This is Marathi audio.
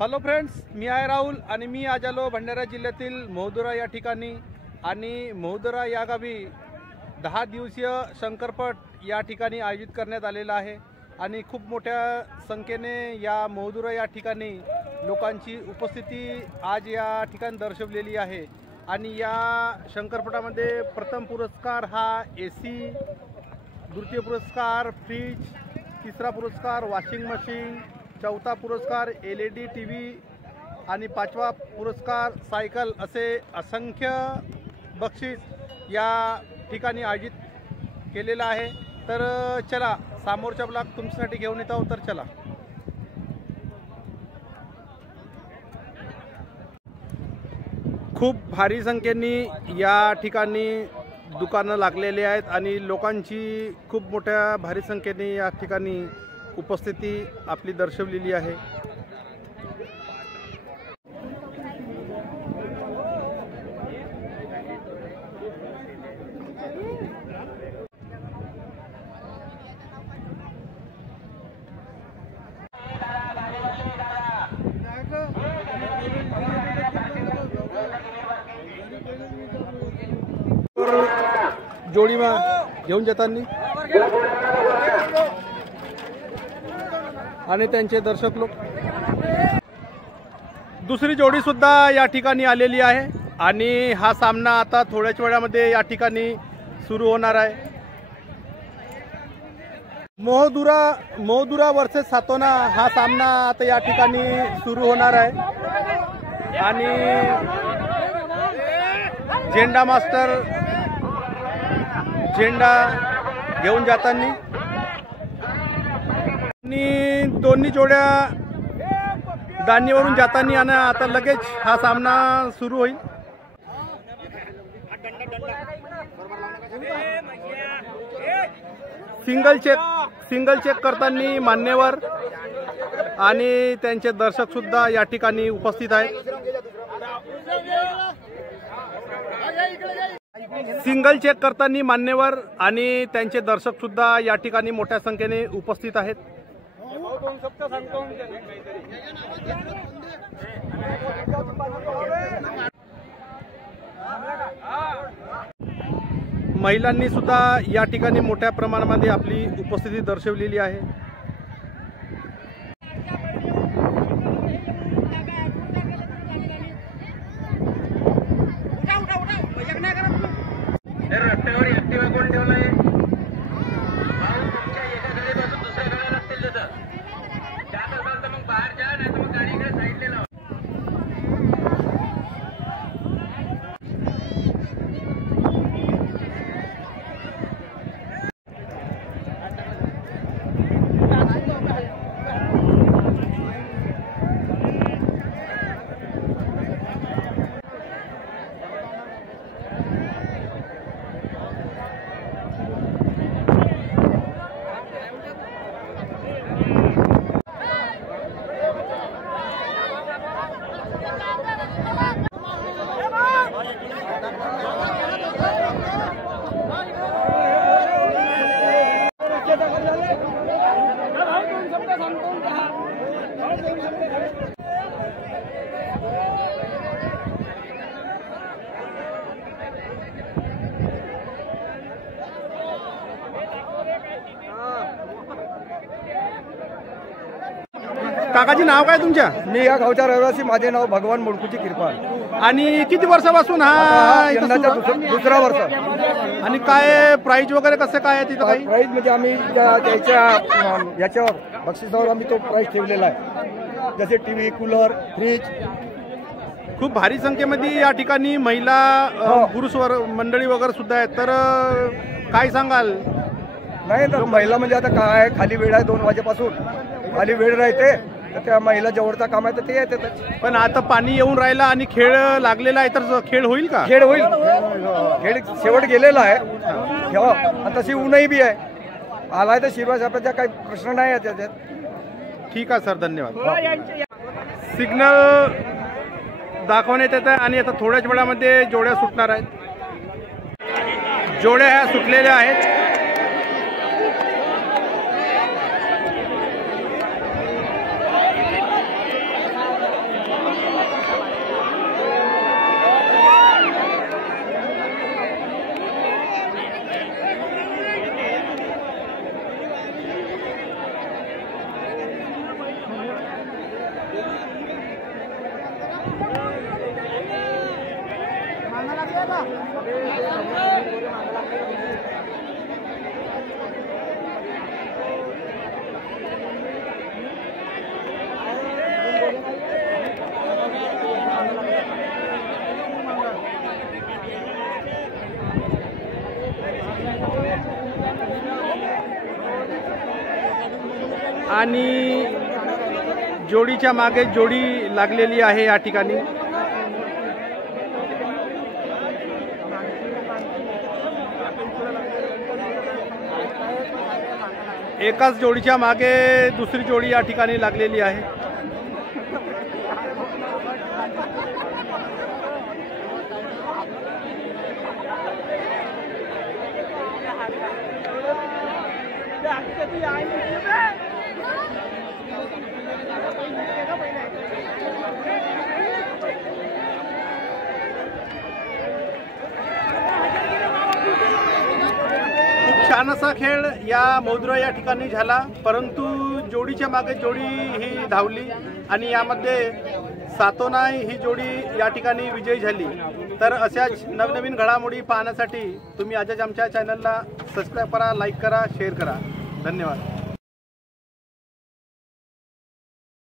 हॅलो फ्रेंड्स, मी आहे राहुल आणि मी आज आलो भंडारा जिल्ह्यातील महुदुरा या ठिकाणी। आणि महुदुरा या गावी 10 दिवसीय शंकरपट या ठिकाणी आयोजित करण्यात आलेला आहे आणि खूप मोठ्या संख्येने या महुदुरा या ठिकाणी लोकांची उपस्थिती आज या ठिकाणी दर्शवलेली आहे। आणि या शंकरपटामध्ये प्रथम पुरस्कार हा AC, द्वितीय पुरस्कार फ्रीज, तिसरा पुरस्कार वॉशिंग मशीन, चौथा पुरस्कार LED TV आणि पाचवा पुरस्कार सायकल असे असंख्य बक्षीस या ठिकाणी आयोजित केलेला आहे। तर चला समोरचा ब्लॉग तुमच्यासाठी घेऊन येतो, तर चला। खूप भारी संख्येने या ठिकाणी दुकानं लागलेली आहेत आणि लोकांची खूप मोठ्या भारी संख्येने या ठिकाणी उपस्थिती आपली दर्शवलेली आहे। जोडी में घेऊन जाताना आणि त्यांचे दर्शक लोक, दुसरी जोडी सुद्धा या ठिकाणी आलेली आहे आणि हा सामना आता थोड्याच वेळामध्ये या ठिकाणी सुरू होणार आहे। महुदुरा वर्सेस सातोना हा सामना आता या ठिकाणी सुरू होणार आहे आणि झेंडा मास्टर झेंडा घेऊन जाताना आणि दोन्ही जोड्या दांडीवरून जाताना आणि आता लगेच हा सामना सुरू होईल। सिंगल चेक करताना मान्यवर आणि त्यांचे दर्शक सुद्धा या ठिकाणी उपस्थित आहेत। सिंगल चेक करताना मान्यवर आणि त्यांचे दर्शक सुद्धा या ठिकाणी मोठ्या संख्येने उपस्थित आहेत। महिलांनी सुद्धा या ठिकाणी मोठ्या प्रमाणामध्ये आपली उपस्थिती दर्शवलेली आहे। रस्त्यावर ऍक्टिव्हा कोण ठेवलाय? तुमच्या एका गाडीपासून दुसऱ्या गाड्या लागतील तिथं जात असाल तर मग बाहेर जा, नाही तर मग गाडीकडे साईडला लावा। काकाजी नाव काय तुमच्या? मी या गावचा रहिवासी, माझे नाव भगवान मुडकुची किरपाल। आणि किती वर्षापासून हा यंदाचा दुसरा वर्ष? आणि काय प्राइज वगैरे कसं काय आहे तिथं? काही प्राइज म्हणजे आम्ही त्याच्या याच्यावर बक्षिसावर आम्ही तो प्राइज ठेवलेला आहे, जसे TV, कूलर, फ्रीज। खूप भारी संख्येमध्ये या ठिकाणी महिला पुरुष मंडळी वगैरे सुद्धा आहेत, तर काय सांगाल? नाही तर महिला म्हणजे आता काय, खाली वेळ आहे 2 वाजेपासून खाली वेळ राहते, तर त्या महिला जवळचा काम आहे तर ते येतात। पण आता पाणी येऊन राहिला आणि खेळ लागलेला आहे, तर खेळ होईल का? खेळ होईल, खेळ शेवट गेलेला आहे, तशी ऊनही बी आहे, आलाय तर शिरवासाहेबांचा काही प्रश्न नाही आहे त्याच्यात। ठीक आहे सर, धन्यवाद। सिग्नल दाखवण्यात येत आहे आणि आता थोड्याच वेळामध्ये जोड्या सुटणार आहेत। जोड्या ह्या सुटलेल्या आहेत। आणि जोडीच्या मागे जोडी लागलेली आहे या ठिकाणी. एकाच जोडीच्या मागे दुसरी जोडी या ठिकाणी लागलेली आहे. छान असा खेळ या मौदुरा या ठिकाणी झाला, परंतु जोडीच्या मागे जोडी ही धावली आणि यामध्ये सातोनाय ही जोडी या ठिकाणी विजयी झाली. तर अशाच नवनवीन घडामोडी पाहण्यासाठी तुम्ही आजच आमच्या चॅनलला सबस्क्राईब करा, लाईक करा, शेअर करा. धन्यवाद.